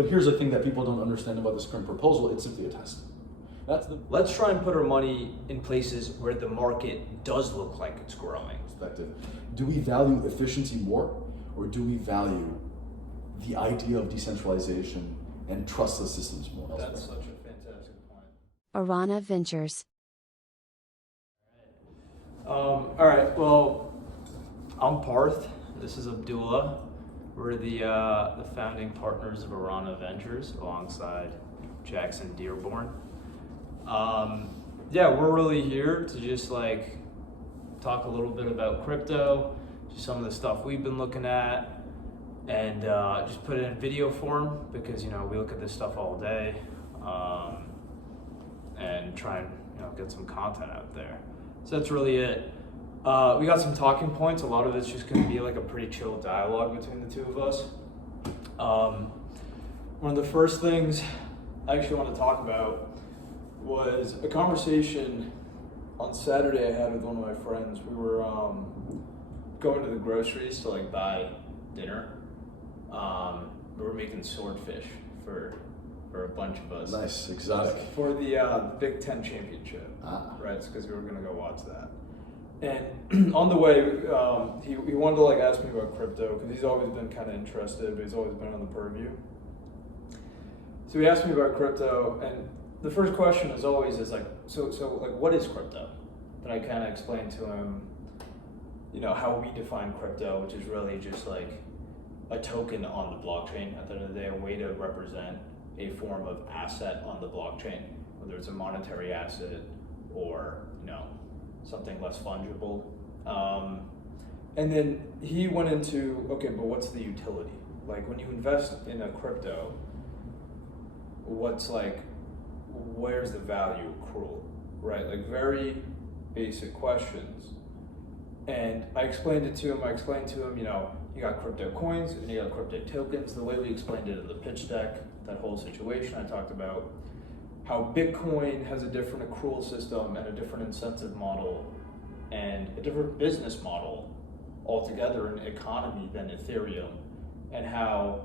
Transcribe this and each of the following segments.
But here's the thing that people don't understand about this current proposal, it's simply a test. Let's try and put our money in places where the market does look like it's growing. Perspective. Do we value efficiency more, or do we value the idea of decentralization and trustless systems more? That's such a fantastic point. Arana Ventures. All right, well, I'm Parth. This is Abdullah. We're the founding partners of Arana Ventures alongside Jackson Dearborn. Yeah, we're really here to just like talk a little bit about crypto, just some of the stuff we've been looking at, and just put it in video form because, you know, we look at this stuff all day, and try and, you know, get some content out there. So that's really it. We got some talking points. A lot of it's just going to be like a pretty chill dialogue between the two of us. One of the first things I actually want to talk about was a conversation on Saturday I had with one of my friends. We were going to the groceries to like buy dinner. We were making swordfish for a bunch of us. Nice, exotic. For the Big Ten championship, right? Because we were gonna go watch that. And on the way, he wanted to like ask me about crypto because he's always been kind of interested, but he's always been on the purview. So he asked me about crypto, and the first question is always like, so like, what is crypto? And I kind of explained to him, you know, how we define crypto, which is really just like a token on the blockchain. At the end of the day, a way to represent a form of asset on the blockchain, whether it's a monetary asset or, you know, something less fungible. And then he went into, okay, but what's the utility? Like when you invest in a crypto, where's the value accrual, right? Like very basic questions. And I explained it to him. You know, you got crypto coins and you got crypto tokens. The way we explained it in the pitch deck, that whole situation, I talked about how Bitcoin has a different accrual system and a different incentive model and a different business model altogether in economy than Ethereum, and how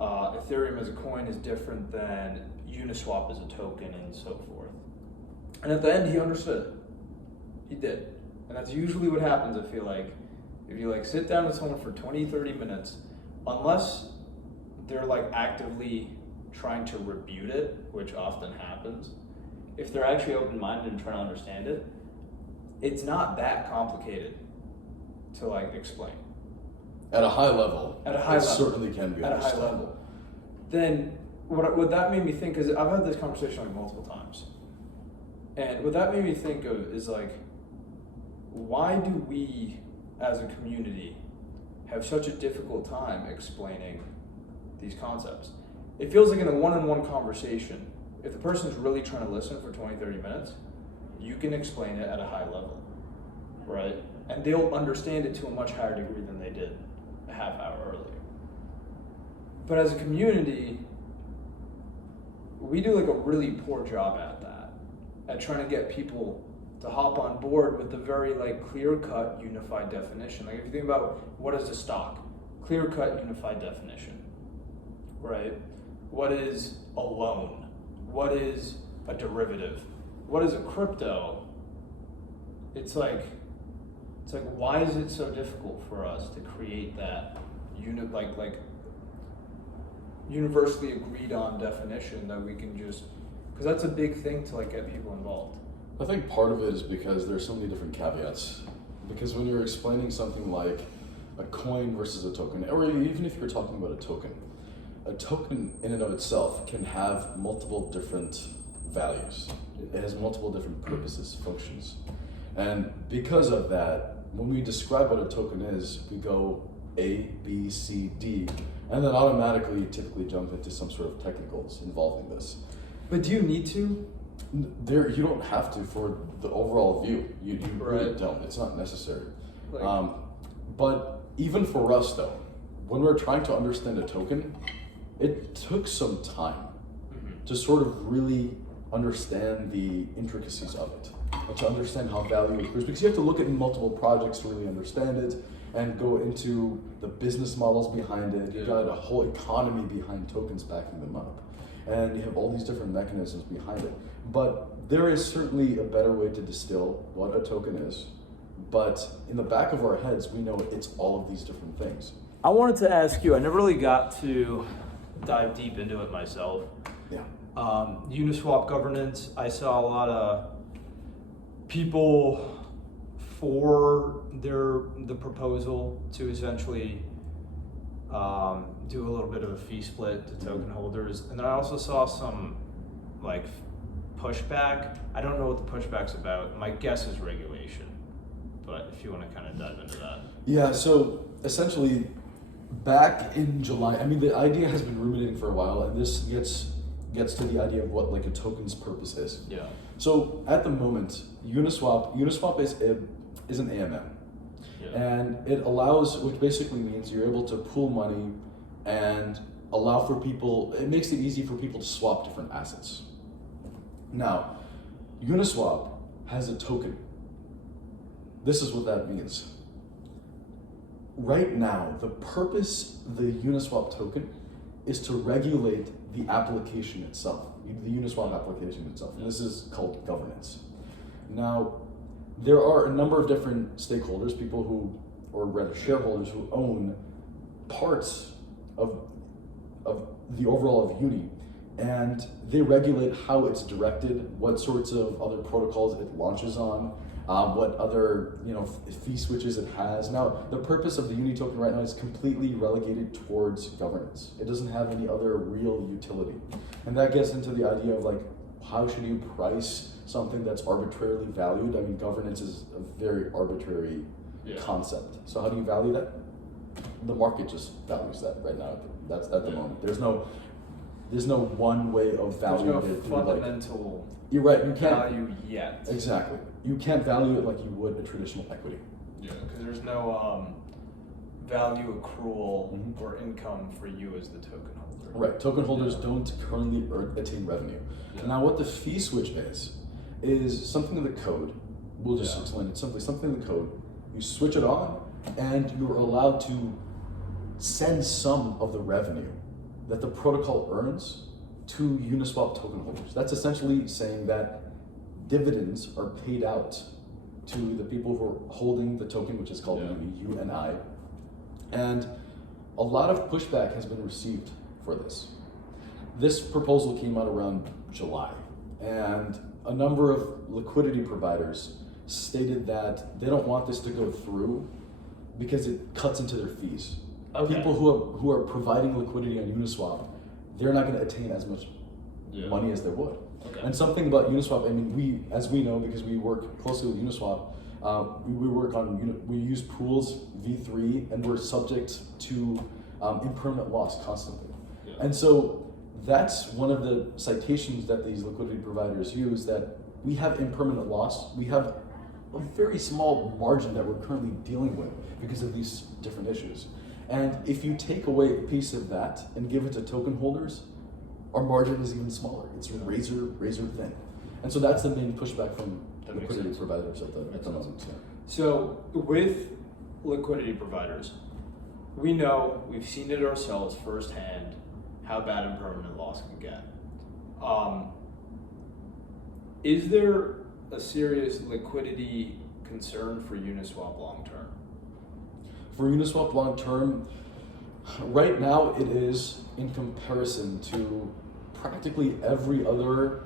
Ethereum as a coin is different than Uniswap as a token and so forth. And at the end, he understood it. He did. And that's usually what happens, I feel like. If you like sit down with someone for 20, 30 minutes, unless they're like actively trying to rebuke it, which often happens, if they're actually open-minded and trying to understand it, it's not that complicated to like explain. At a high level, at a high level, certainly can be at understood. a high level. Then what that made me think is, I've had this conversation like multiple times, and what that made me think of is like, why do we as a community have such a difficult time explaining these concepts? It feels like in a one-on-one conversation, if the person's really trying to listen for 20, 30 minutes, you can explain it at a high level, right? And they'll understand it to a much higher degree than they did a half hour earlier. But as a community, we do like a really poor job at that, at trying to get people to hop on board with the very like clear-cut unified definition. Like if you think about what is a stock, clear-cut unified definition, right? What is a loan? What is a derivative? What is a crypto? It's like why is it so difficult for us to create that universally agreed on definition that we can just, because that's a big thing to like get people involved. I think part of it is because there's so many different caveats. Because when you're explaining something like a coin versus a token, or even if you're talking about a token in and of itself can have multiple different values. It has multiple different purposes, functions. And because of that, when we describe what a token is, we go A, B, C, D, and then automatically typically jump into some sort of technicals involving this. But do you need to? You don't have to for the overall view. You really Right. don't. It's not necessary. Like, But even for us though, when we're trying to understand a token, it took some time to sort of really understand the intricacies of it, and to understand how value accrues, because you have to look at multiple projects to really understand it. and go into the business models behind it. You've got a whole economy behind tokens backing them up. And you have all these different mechanisms behind it. But there is certainly a better way to distill what a token is. But in the back of our heads, we know it's all of these different things. I wanted to ask you, I never really got to dive deep into it myself. Yeah. Uniswap governance, I saw a lot of people for the proposal to essentially do a little bit of a fee split to token holders, and then I also saw some like pushback. I don't know what the pushback's about. My guess is regulation, but if you want to kind of dive into that. Yeah, so essentially back in July, I mean the idea has been ruminating for a while, and this gets to the idea of what like a token's purpose is. Yeah. So at the moment, Uniswap is an AMM. Yeah. And it allows, which basically means you're able to pool money and allow for people, it makes it easy for people to swap different assets. Now, Uniswap has a token. This is what that means. Right now, the purpose of the Uniswap token is to regulate the application itself, the Uniswap application itself. And this is called governance. Now, there are a number of different stakeholders, people who, or rather shareholders who own parts of the overall of Uni, and they regulate how it's directed, what sorts of other protocols it launches on, what other fee switches it has. Now, the purpose of the Uni token right now is completely relegated towards governance. It doesn't have any other real utility, and that gets into the idea of like, how should you price something that's arbitrarily valued? I mean, governance is a very arbitrary concept. So how do you value that? The market just values that right now. That's at the moment. There's no one way of valuing it. There's no fundamental you're right. You can't value yet. Exactly. You can't value it like you would a traditional equity. Yeah, because there's no value accrual or income for you as the token holder. Right. Token holders don't currently attain revenue. Yeah. Now, what the fee switch is something in the code. We'll just explain it simply. Something in the code. You switch it on, and you're allowed to send some of the revenue that the protocol earns to Uniswap token holders. That's essentially saying that dividends are paid out to the people who are holding the token, which is called UNI. And a lot of pushback has been received for this. This proposal came out around July, and a number of liquidity providers stated that they don't want this to go through because it cuts into their fees. Okay. People who are providing liquidity on Uniswap, they're not going to attain as much money as they would. Okay. And something about Uniswap, I mean, as we know, because we work closely with Uniswap, we use pools V3, and we're subject to impermanent loss constantly. Yeah. And so that's one of the citations that these liquidity providers use, that we have impermanent loss. We have a very small margin that we're currently dealing with because of these different issues. And if you take away a piece of that and give it to token holders, our margin is even smaller. It's razor thin. And so that's the main pushback from liquidity providers at the moment. Yeah. So with liquidity providers, we know, we've seen it ourselves firsthand, how bad impermanent loss can get. Is there a serious liquidity concern for Uniswap long term? For Uniswap long term, right now it is, in comparison to practically every other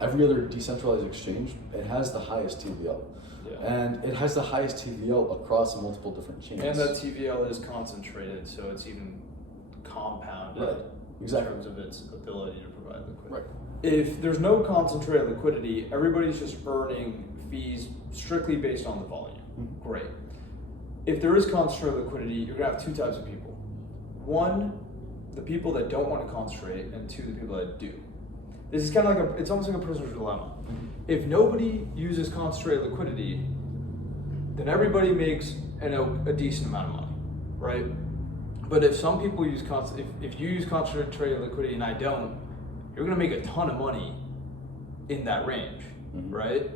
decentralized exchange, it has the highest TVL. Yeah. And it has the highest TVL across multiple different chains. And that TVL is concentrated, so it's even compounded in terms of its ability to provide liquidity. Right. If there's no concentrated liquidity, everybody's just earning fees strictly based on the volume. Mm-hmm. Great. If there is concentrated liquidity, you're gonna have two types of people. One, the people that don't want to concentrate, and two, the people that do. This is kind of like it's almost like a prisoner's dilemma. Mm-hmm. If nobody uses concentrated liquidity, then everybody makes a decent amount of money, right? But if some people use if you use concentrated liquidity and I don't, you're gonna make a ton of money in that range, right?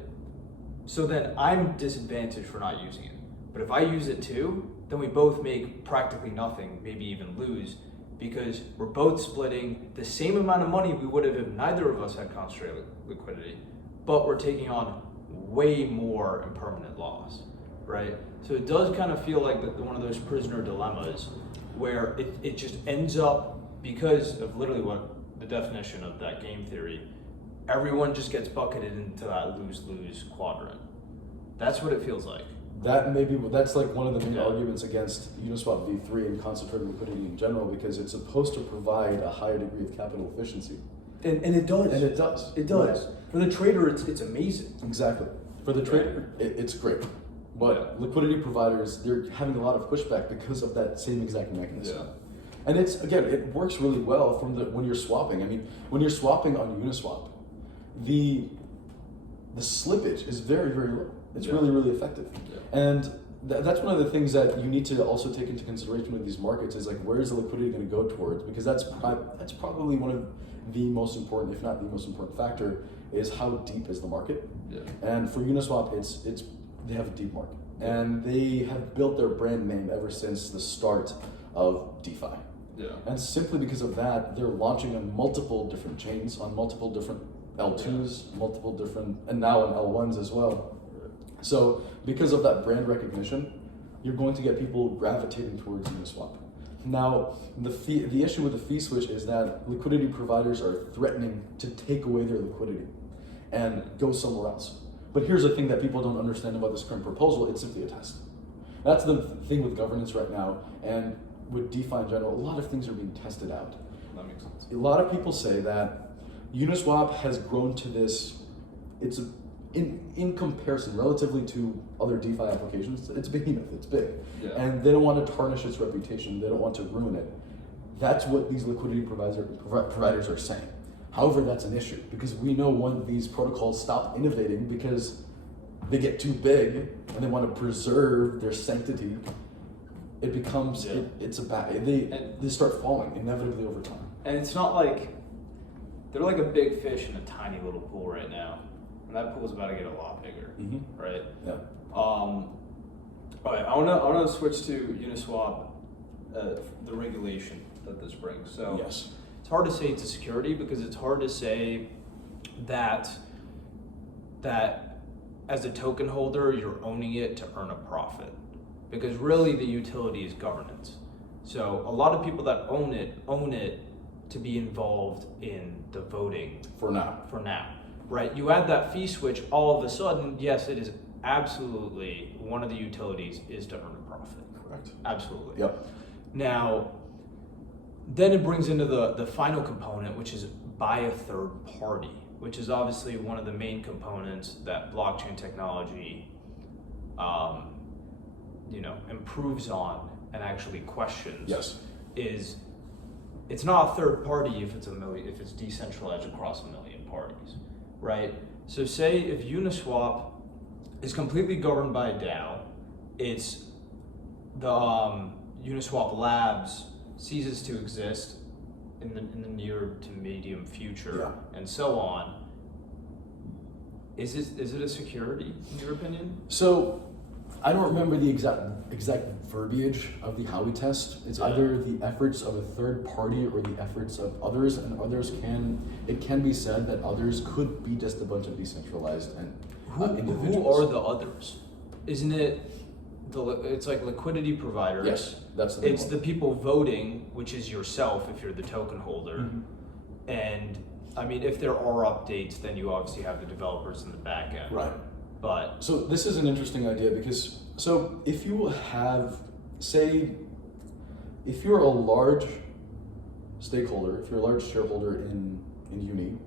So then I'm disadvantaged for not using it. But if I use it too, then we both make practically nothing, maybe even lose, because we're both splitting the same amount of money we would have if neither of us had concentrated liquidity, but we're taking on way more in permanent loss, right? So it does kind of feel like one of those prisoner dilemmas where it just ends up, because of literally what the definition of that game theory, everyone just gets bucketed into that lose-lose quadrant. That's what it feels like. That's like one of the main arguments against Uniswap v3 and concentrated liquidity in general, because it's supposed to provide a higher degree of capital efficiency. And it does. And it does. It does. Right. For the trader, it's amazing. Exactly. For the trader, it's great. But liquidity providers, they're having a lot of pushback because of that same exact mechanism. Yeah. And it works really well when you're swapping. I mean, when you're swapping on Uniswap, the slippage is very, very low. It's really, really effective. Yeah. And that's one of the things that you need to also take into consideration with these markets is like, where is the liquidity going to go towards? Because that's probably one of the most important, if not the most important factor, is how deep is the market. Yeah. And for Uniswap, they have a deep market. And they have built their brand name ever since the start of DeFi. Yeah. And simply because of that, they're launching on multiple different chains, on multiple different L2s, multiple different, and now on L1s as well. So because of that brand recognition, you're going to get people gravitating towards Uniswap. Now, the issue with the fee switch is that liquidity providers are threatening to take away their liquidity and go somewhere else. But here's the thing that people don't understand about this current proposal: it's simply a test. That's the thing with governance right now, and with DeFi in general, a lot of things are being tested out. That makes sense. A lot of people say that Uniswap has grown to this, in comparison, relatively to other DeFi applications, it's behemoth, it's big. Yeah. And they don't want to tarnish its reputation, they don't want to ruin it. That's what these liquidity providers are saying. However, that's an issue, because we know when these protocols stop innovating because they get too big and they want to preserve their sanctity, it becomes, they start falling inevitably over time. And it's not like, they're like a big fish in a tiny little pool right now. And that pool's about to get a lot bigger, right? Yeah. All right, I want to switch to Uniswap, the regulation that this brings. So yes, it's hard to say it's a security, because it's hard to say that as a token holder you're owning it to earn a profit, because really the utility is governance. So a lot of people that own it to be involved in the voting for now. Right, you add that fee switch, all of a sudden, yes, it is absolutely one of the utilities is to earn a profit. Correct. Absolutely. Yep. Now, then it brings into the final component, which is by a third party, which is obviously one of the main components that blockchain technology, improves on and actually questions. Yes. It's not a third party if it's decentralized across a million parties. Right? So say if Uniswap is completely governed by a DAO, it's the Uniswap Labs ceases to exist in the near to medium future, and so on. Is it a security in your opinion? So I don't remember the exact verbiage of the Howey test. It's either the efforts of a third party or the efforts of others, and it can be said that others could be just a bunch of decentralized and individuals. Who are the others? Isn't it it's like liquidity providers? Yes, that's the It's the people voting, which is yourself if you're the token holder. And I mean, if there are updates, then you obviously have the developers in the back end. Right. But so this is an interesting idea, because if you have, say, if you're a large stakeholder, if you're a large shareholder in Uni,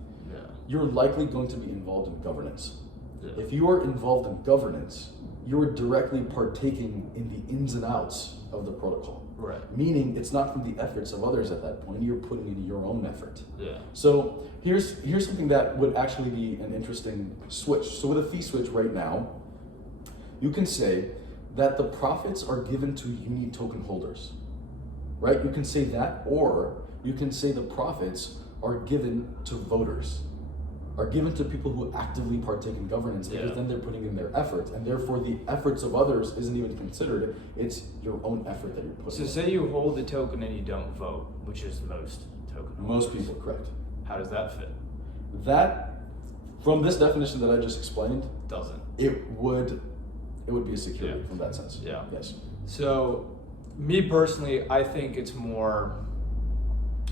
you're likely going to be involved in governance. Yeah. If you are involved in governance, you're directly partaking in the ins and outs of the protocol. Right. Meaning it's not from the efforts of others at that point, you're putting in your own effort. Yeah. So here's something that would actually be an interesting switch. So with a fee switch right now, you can say that the profits are given to Uni token holders, right? You can say that, or you can say the profits are given to voters. are given to people who actively partake in governance, because then they're putting in their effort, and therefore the efforts of others isn't even considered. It's your own effort that you're putting. So say you hold the token and you don't vote, which is most token holders. Most people, correct. How does that fit? That, from this definition that I just explained, Doesn't. it would be a security from that sense. Yeah. Yes. So, me personally, I think it's more,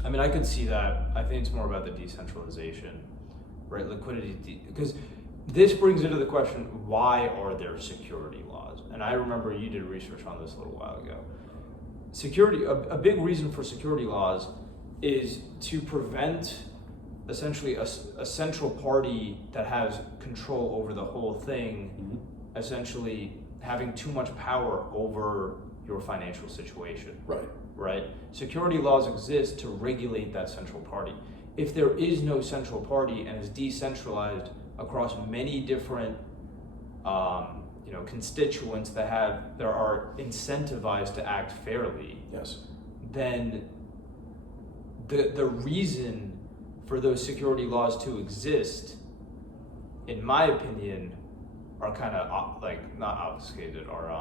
I mean, I could see that. I think it's more about the decentralization, right? Liquidity, because this brings into the question, why are there security laws? And I remember you did research on this a little while ago. Security, a big reason for security laws is to prevent essentially a central party that has control over the whole thing, essentially having too much power over your financial situation. Right? Security laws exist to regulate that central party. If there is no central party and is decentralized across many different constituents that are incentivized to act fairly, then the reason for those security laws to exist, in my opinion, are kind of like not obfuscated, or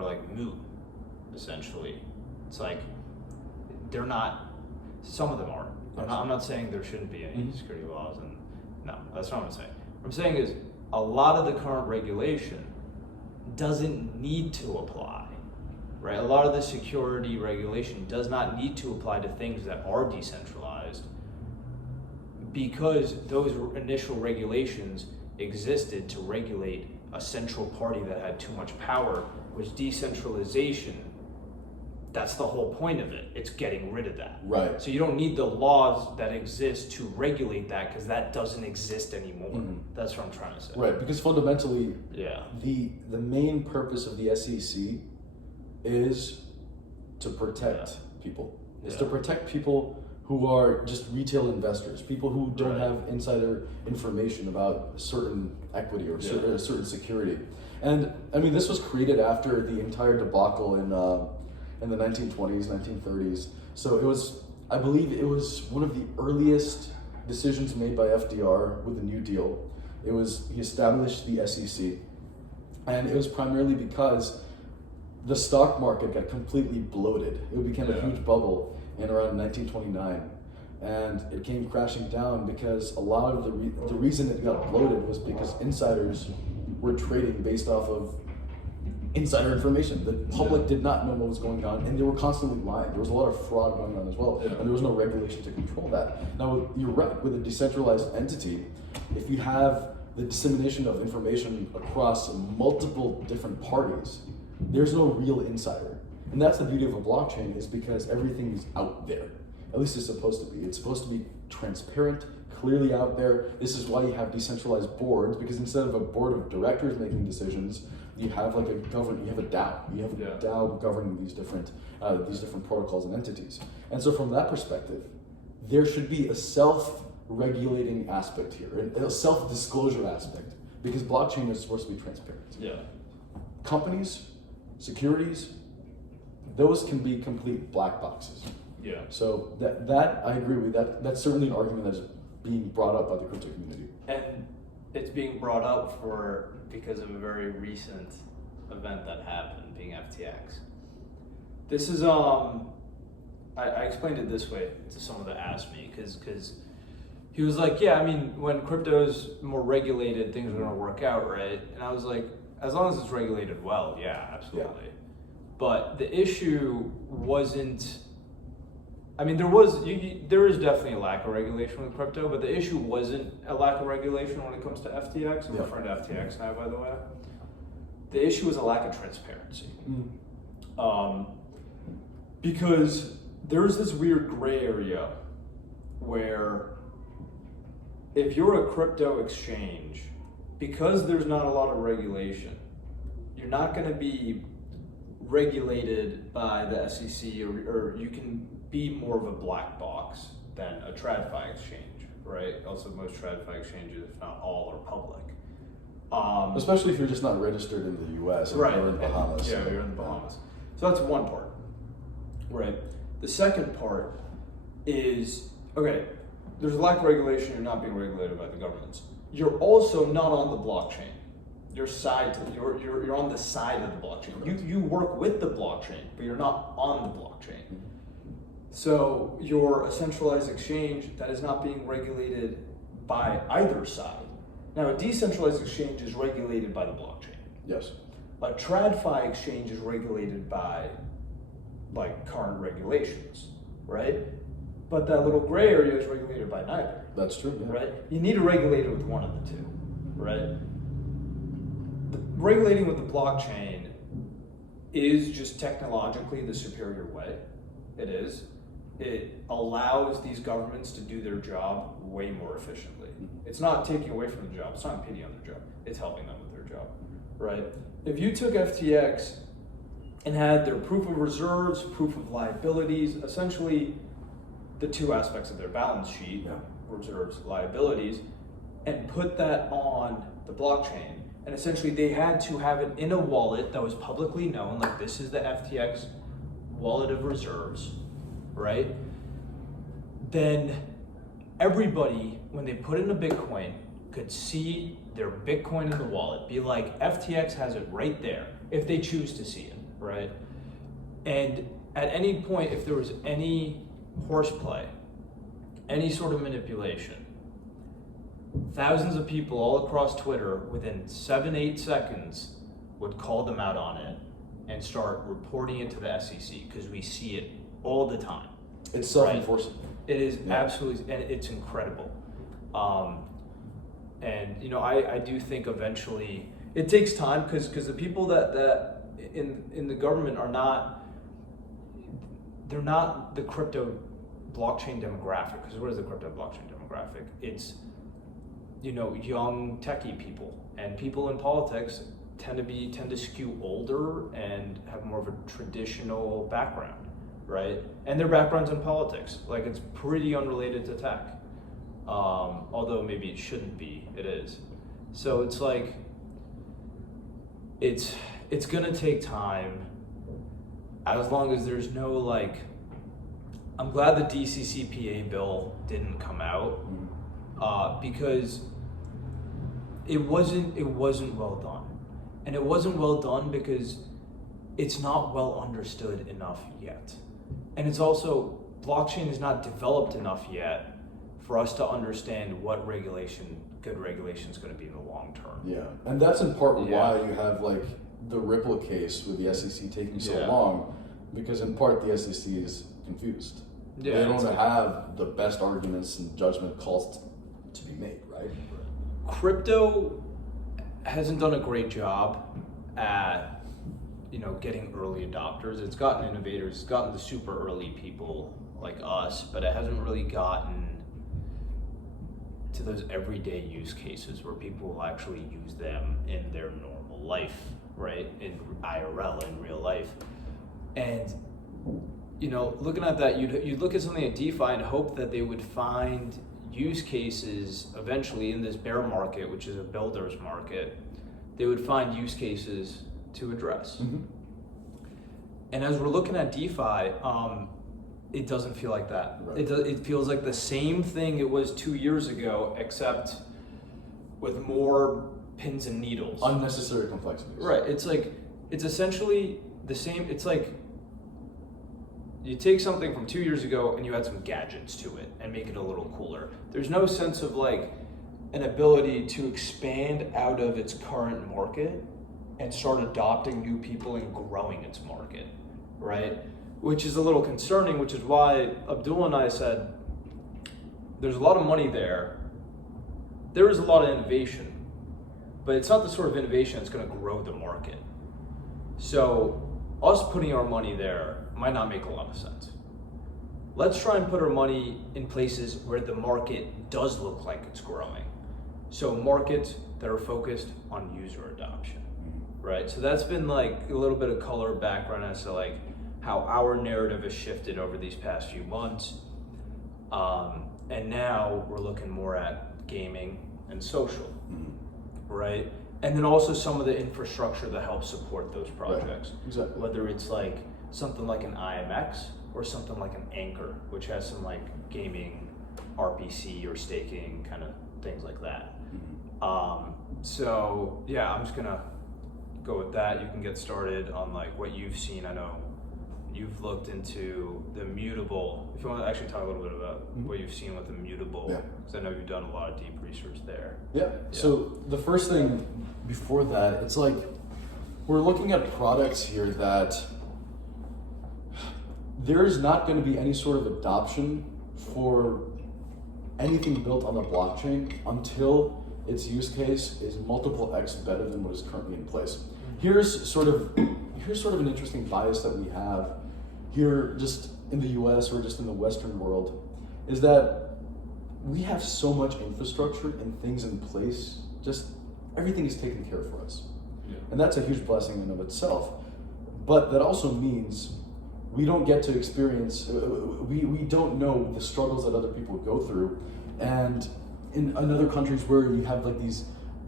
like moot, essentially. It's like they're not. Some of them are. I'm not saying there shouldn't be any security laws, and no, that's not what I'm saying. What I'm saying is a lot of the current regulation doesn't need to apply. Right? A lot of the security regulation does not need to apply to things that are decentralized, because those initial regulations existed to regulate a central party that had too much power, which decentralization, that's the whole point of it. It's getting rid of that. Right. So you don't need the laws that exist to regulate that, because that doesn't exist anymore. That's what I'm trying to say. Right, because fundamentally, the main purpose of the SEC is to protect people. It's to protect people who are just retail investors, people who don't have insider information about certain equity or certain security. And I mean, this was created after the entire debacle in the 1920s, 1930s. So it was, I believe it was one of the earliest decisions made by FDR with the New Deal. He established the SEC, and it was primarily because the stock market got completely bloated. It became a huge bubble in around 1929, and it came crashing down because a lot of the reason it got bloated was because insiders were trading based off of insider information. The public did not know what was going on, and they were constantly lying. There was a lot of fraud going on as well, and there was no regulation to control that. Now, you're right, with a decentralized entity, if you have the dissemination of information across multiple different parties, there's no real insider. And that's the beauty of a blockchain, is because everything is out there. At least it's supposed to be. It's supposed to be transparent, clearly out there. This is why you have decentralized boards, because instead of a board of directors making decisions, you have like you have a DAO. You have a DAO governing these different protocols and entities. And so from that perspective, there should be a self-regulating aspect here, a self-disclosure aspect, because blockchain is supposed to be transparent. Companies, securities, those can be complete black boxes. So that I agree with. That's certainly an argument that's being brought up by the crypto community. And it's being brought up because of a very recent event that happened, being FTX. This is I explained it this way to someone that asked me, because he was like, yeah, I mean, when crypto's more regulated, things are gonna work out, right? And I was like, as long as it's regulated well, yeah, absolutely. But the issue wasn't, I mean, there is definitely a lack of regulation with crypto, but the issue wasn't a lack of regulation when it comes to FTX. I'm referring to FTX now, by the way. The issue was a lack of transparency. Because there's this weird gray area where if you're a crypto exchange, because there's not a lot of regulation, you're not going to be regulated by the SEC, or you can be more of a black box than a TradFi exchange, right? Also, most TradFi exchanges, if not all, are public. Especially if you're just not registered in the US, or you're in the Bahamas. Yeah, you're in the Bahamas. So that's one part, right? The second part is, okay, there's a lack of regulation. You're not being regulated by the governments. You're also not on the blockchain. You're on the side of the blockchain. You work with the blockchain, but you're not on the blockchain. So you're a centralized exchange that is not being regulated by either side. Now, a decentralized exchange is regulated by the blockchain. Yes. A TradFi exchange is regulated by current regulations, right? But that little gray area is regulated by neither. That's true. Yeah. Right? You need to regulate it with one of the two, right? Regulating with the blockchain is just technologically the superior way. It is. It allows these governments to do their job way more efficiently. It's not taking away from the job. It's not impeding on their job. It's helping them with their job, right? If you took FTX and had their proof of reserves, proof of liabilities, essentially the two aspects of their balance sheet, reserves, liabilities, and put that on the blockchain, and essentially they had to have it in a wallet that was publicly known, like this is the FTX wallet of reserves, right? Then everybody, when they put in a Bitcoin, could see their Bitcoin in the wallet, be like, FTX has it right there, if they choose to see it, right? And at any point, if there was any horseplay, any sort of manipulation, thousands of people all across Twitter within 7-8 seconds would call them out on it and start reporting it to the SEC, because we see it all the time. It's self-enforcing. Right? It is absolutely, and it's incredible. And you know, I do think eventually it takes time, because the people that in the government are not, they're not the crypto blockchain demographic. Because what is the crypto blockchain demographic? It's, you know, young techie people, and people in politics tend to skew older and have more of a traditional background, right? And their background's in politics. Like, it's pretty unrelated to tech. Although maybe it shouldn't be, it is. So it's like, it's gonna take time, as long as there's no, like, I'm glad the DCCPA bill didn't come out, because it wasn't well done. And it wasn't well done because it's not well understood enough yet. And it's also, blockchain is not developed enough yet for us to understand what good regulation is going to be in the long term. Yeah, and that's in part why you have like the Ripple case with the SEC taking so long, because in part the SEC is confused. They don't have the best arguments and judgment calls to be made, right? Crypto hasn't done a great job at, you know, getting early adopters. It's gotten innovators, it's gotten the super early people like us, but it hasn't really gotten to those everyday use cases where people will actually use them in their normal life, right? In IRL, in real life. And, you know, looking at that, you'd look at something like DeFi and hope that they would find use cases eventually in this bear market, which is a builder's market. They would find use cases to address. Mm-hmm. And as we're looking at DeFi, it doesn't feel like that. Right. It feels like the same thing it was 2 years ago, except with more pins and needles. Unnecessary complexities. Right. It's essentially the same. It's like you take something from 2 years ago and you add some gadgets to it and make it a little cooler. There's no sense of like an ability to expand out of its current market and start adopting new people and growing its market, right? Which is a little concerning, which is why Abdullah and I said, there's a lot of money there. There is a lot of innovation, but it's not the sort of innovation that's going to grow the market. So us putting our money there might not make a lot of sense. Let's try and put our money in places where the market does look like it's growing. So markets that are focused on user adoption, right? So that's been like a little bit of color background as to like how our narrative has shifted over these past few months. And now we're looking more at gaming and social, right? And then also some of the infrastructure that helps support those projects. Right. Exactly. Whether it's like something like an IMX or something like an Anchor, which has some like gaming RPC or staking, kind of things like that. Mm-hmm. So yeah, I'm just gonna go with that. You can get started on like what you've seen. I know you've looked into the mutable. If you want to actually talk a little bit about what you've seen with the mutable, because I know you've done a lot of deep research there. Yeah. So the first thing before that, it's like we're looking at products here that there is not going to be any sort of adoption for anything built on the blockchain until its use case is multiple X better than what is currently in place. Here's sort of an interesting bias that we have here just in the US or just in the Western world, is that we have so much infrastructure and things in place, just everything is taken care of for us. Yeah. And that's a huge blessing in and of itself. But that also means we don't get to experience, we don't know the struggles that other people go through. And in other countries where you have like these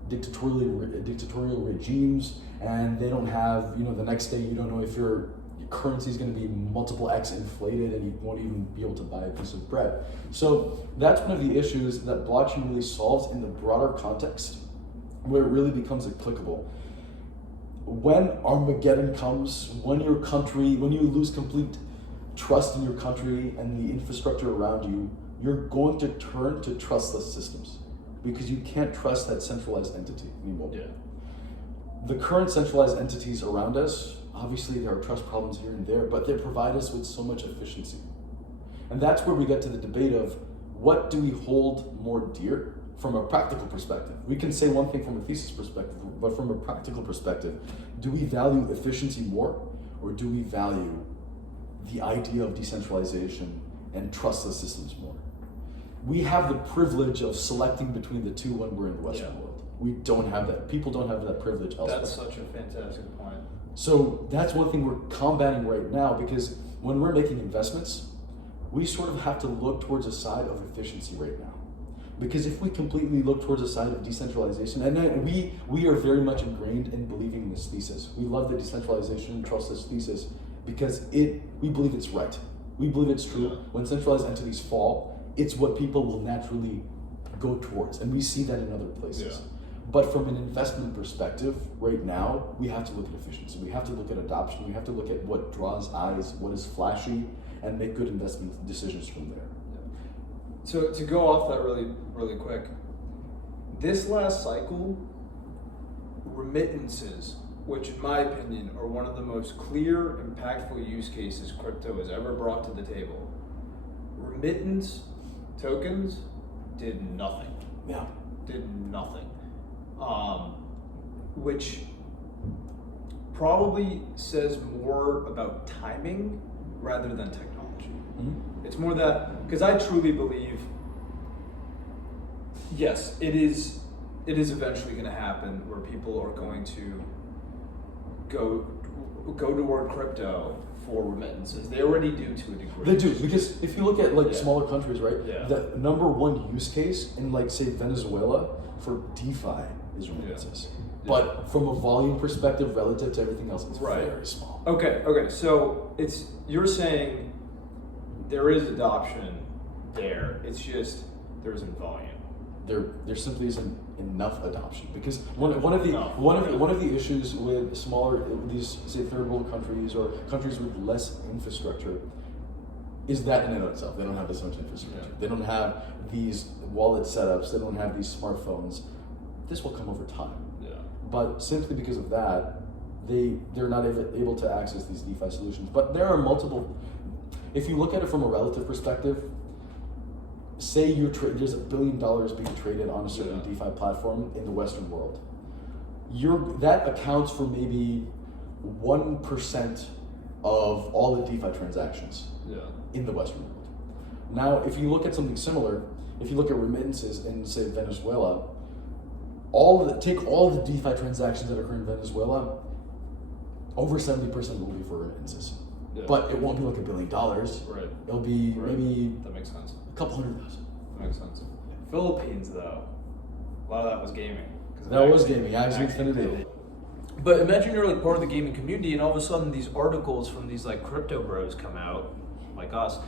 dictatorial regimes, and they don't have, the next day you don't know if your currency is going to be multiple X inflated and you won't even be able to buy a piece of bread. So that's one of the issues that blockchain really solves in the broader context, where it really becomes applicable. When Armageddon comes, when you lose complete trust in your country and the infrastructure around you, you're going to turn to trustless systems because you can't trust that centralized entity anymore. Yeah. The current centralized entities around us, obviously there are trust problems here and there, but they provide us with so much efficiency. And that's where we get to the debate of what do we hold more dear from a practical perspective. We can say one thing from a thesis perspective, but from a practical perspective, do we value efficiency more, or do we value the idea of decentralization and trustless systems more? We have the privilege of selecting between the two when we're in the Western world. We don't have that. People don't have that privilege elsewhere. That's such a fantastic point. So that's one thing we're combating right now, because when we're making investments, we sort of have to look towards a side of efficiency right now. Because if we completely look towards a side of decentralization, and we are very much ingrained in believing in this thesis. We love the decentralization and trustless thesis because we believe it's right. We believe it's true. Yeah. When centralized entities fall, it's what people will naturally go towards. And we see that in other places. Yeah. But from an investment perspective, right now, we have to look at efficiency. We have to look at adoption. We have to look at what draws eyes, what is flashy, and make good investment decisions from there. So to go off that really, really quick, this last cycle, remittances, which in my opinion are one of the most clear, impactful use cases crypto has ever brought to the table, remittance tokens did nothing. Yeah. Did nothing. Which probably says more about timing rather than technology. Mm-hmm. It's more that, because I truly believe, yes, it is eventually going to happen where people are going to go toward crypto for remittances. They already do to a degree. They do, because if you look at smaller countries, right? Yeah. The number one use case in say Venezuela for DeFi is remittances. Yeah. But from a volume perspective, relative to everything else, it's Right. very small. Okay. So you're saying there is adoption there. It's just there isn't volume. There simply isn't enough adoption, because one of the issues with these say third world countries or countries with less infrastructure is that in and of itself they don't have this much infrastructure. Yeah. They don't have these wallet setups. They don't have these smartphones. This will come over time. Yeah. But simply because of that, they're not able to access these DeFi solutions. But there are multiple. If you look at it from a relative perspective, say there's $1 billion being traded on a certain DeFi platform in the Western world. That accounts for maybe 1% of all the DeFi transactions in the Western world. Now, if you look at something similar, if you look at remittances in say Venezuela, take all the DeFi transactions that occur in Venezuela, over 70% will be for remittances. Yeah. But it won't be like $1 billion. Right. It'll be maybe That makes sense. a couple $100,000. That makes sense. Philippines, though, a lot of that was gaming. That was gaming, Axie Infinity. But imagine you're like part of the gaming community, and all of a sudden these articles from these like crypto bros come out, like us,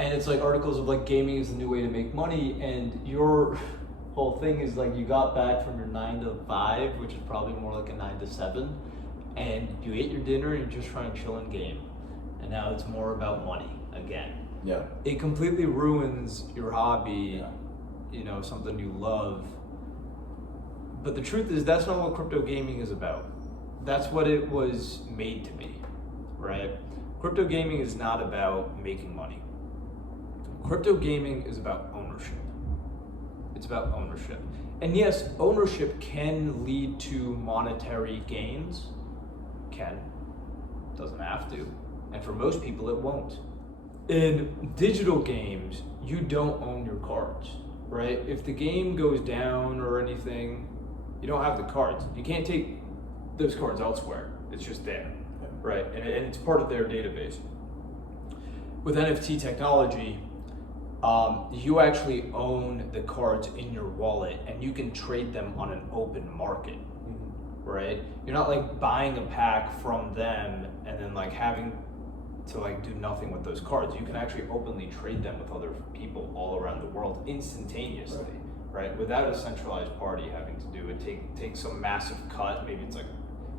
and it's like articles of like gaming is the new way to make money, and your whole thing is like you got back from your 9 to 5, which is probably more like a 9 to 7, and you ate your dinner and you're just trying to chill and game, and now it's more about money again. Yeah. It completely ruins your hobby, Yeah. Something you love. But the truth is, that's not what crypto gaming is about. That's what it was made to be, right? Crypto gaming is not about making money. Crypto gaming is about ownership. It's about ownership. And yes, ownership can lead to monetary gains. Doesn't have to. And for most people, it won't. In digital games, you don't own your cards, right? If the game goes down or anything, you don't have the cards. You can't take those cards elsewhere. It's just there, right? And it's part of their database. With NFT technology, you actually own the cards in your wallet, and you can trade them on an open market, right? You're not like buying a pack from them and then like having to like do nothing with those cards. You can actually openly trade them with other people all around the world instantaneously, right? Without a centralized party having to do it, take some massive cut. Maybe it's like,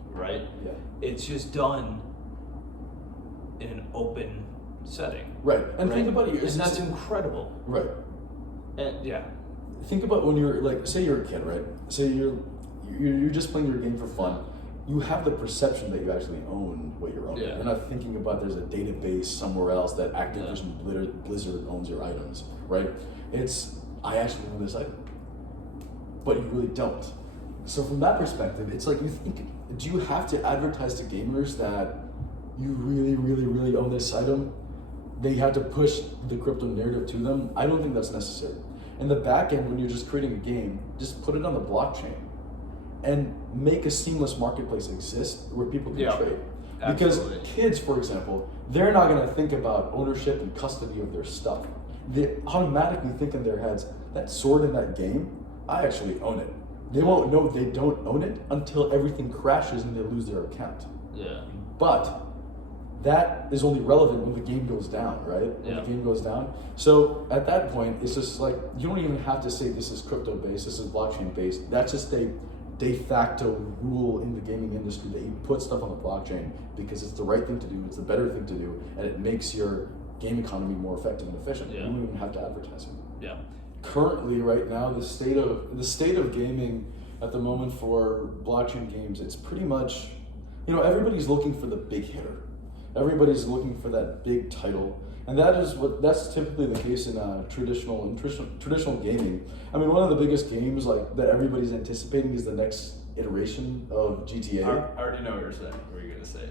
right? Yeah. It's just done in an open setting. Right. And right? think about it. And that's incredible. Right. And yeah. Think about when you're like, say you're a kid, right? Say you're just playing your game for fun. You have the perception that you actually own what you're owning. Yeah. You're not thinking about there's a database somewhere else that Activision Blizzard owns your items, right? It's, I actually own this item. But you really don't. So from that perspective, it's like you think, do you have to advertise to gamers that you really, really, really own this item? They have to push the crypto narrative to them? I don't think that's necessary. In the back end, when you're just creating a game, just put it on the blockchain and make a seamless marketplace exist where people can trade. Because kids, for example, they're not gonna think about ownership and custody of their stuff. They automatically think in their heads, that sword in that game, I actually own it. They won't know they don't own it until everything crashes and they lose their account. Yeah. But that is only relevant when the game goes down, right? When the game goes down. So at that point, it's just like, you don't even have to say this is crypto based, this is blockchain based. That's just a de facto rule in the gaming industry that you put stuff on the blockchain because it's the right thing to do, it's the better thing to do, and it makes your game economy more effective and efficient. You don't even have to advertise it. Yeah. Currently, right now, the state of gaming at the moment for blockchain games, it's pretty much, everybody's looking for the big hitter. Everybody's looking for that big title, and that's typically the case in traditional gaming. I mean, one of the biggest games like that everybody's anticipating is the next iteration of GTA. I already know what you're saying. What are you gonna say?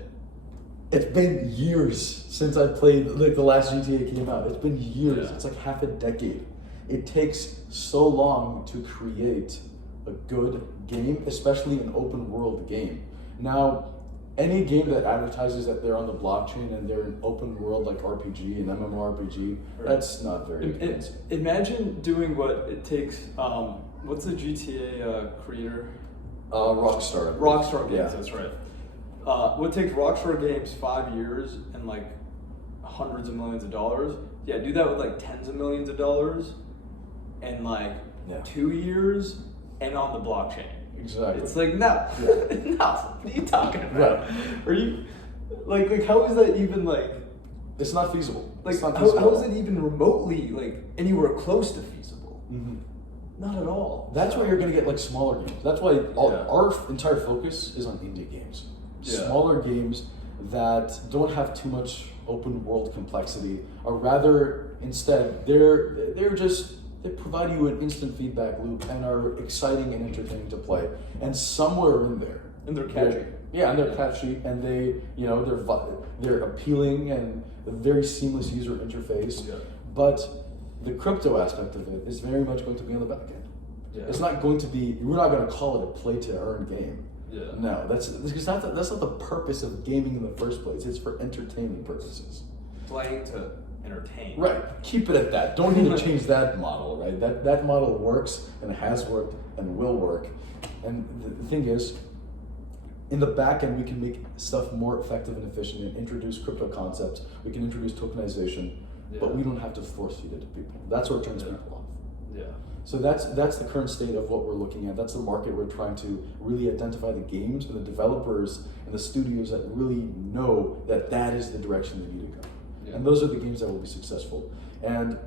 It's been years since I played like the last GTA came out. It's been years. Yeah. It's like half a decade. It takes so long to create a good game, especially an open world game. Now, any game that advertises that they're on the blockchain and they're an open world like RPG, an MMORPG, that's not very advanced. Imagine doing what it takes. What's the GTA creator? Rockstar. Rockstar Games, Yeah. that's right. What takes Rockstar Games 5 years and like hundreds of millions of dollars? Yeah, do that with like tens of millions of dollars and like 2 years and on the blockchain. Exactly. It's like, no, no, what are you talking about? Right. Are you, like how is that even like, it's not feasible. like it's not how feasible. is it even remotely like anywhere close to feasible? Mm-hmm. Not at all. That's where you're going to get like smaller games. That's why our entire focus is on indie games. Yeah. Smaller games that don't have too much open world complexity, or rather, instead, they provide you an instant feedback loop and are exciting and entertaining to play. And somewhere in there, And they're catchy. And they're catchy, and they're appealing and a very seamless user interface. Yeah. But the crypto aspect of it is very much going to be on the back end. Yeah. It's not going to be. We're not going to call it a play to earn game. Yeah. No, that's not the purpose of gaming in the first place. It's for entertainment purposes. Playing to entertain. Right. Keep it at that. Don't need to change that model, right? That model works and has worked and will work. And the thing is, in the back end, we can make stuff more effective and efficient and introduce crypto concepts. We can introduce tokenization. but we don't have to force feed it to people. That's what turns people off. Yeah. So that's the current state of what we're looking at. That's the market we're trying to really identify the games and the developers and the studios that really know that is the direction they need to go. Yeah. And those are the games that will be successful. And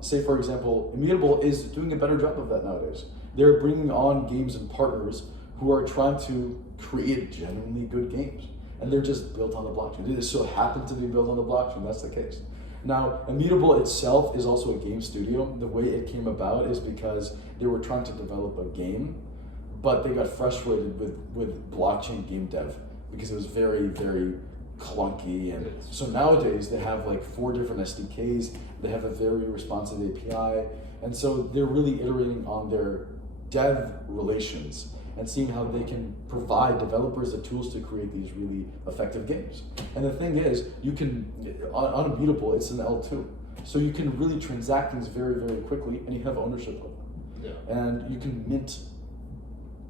say, for example, Immutable is doing a better job of that nowadays. They're bringing on games and partners who are trying to create genuinely good games. And they're just built on the blockchain. They just so happen to be built on the blockchain. That's the case. Now, Immutable itself is also a game studio. The way it came about is because they were trying to develop a game, but they got frustrated with blockchain game dev because it was very, very clunky. And so nowadays they have like 4 different SDKs. They have a very responsive API. And so they're really iterating on their dev relations and seeing how they can provide developers the tools to create these really effective games. And the thing is, you can, on Immutable, it's an L2. So you can really transact things very, very quickly, and you have ownership of them. Yeah. And you can mint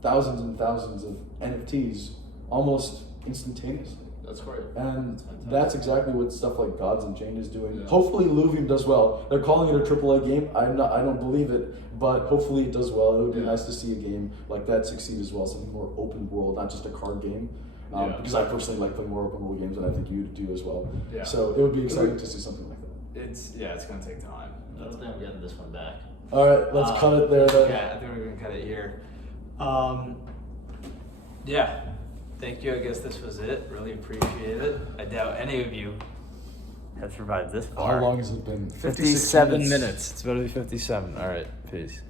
thousands and thousands of NFTs almost instantaneously. That's great. And that's exactly what stuff like Gods Unchained is doing. Yeah. Hopefully Luvium does well. They're calling it a AAA game. I don't believe it, but hopefully it does well. It would be nice to see a game like that succeed as well, something more open world, not just a card game. Because I personally like playing more open world games, and I think you do as well. Yeah. So it would be exciting to see something like that. It's gonna take time. I don't think I'm getting this one back. All right, let's cut it there then. Yeah, I think we're gonna cut it here. Yeah. Thank you. I guess this was it. Really appreciate it. I doubt any of you have survived this far. How long has it been? 57 minutes. It's about to be 57. All right. Peace.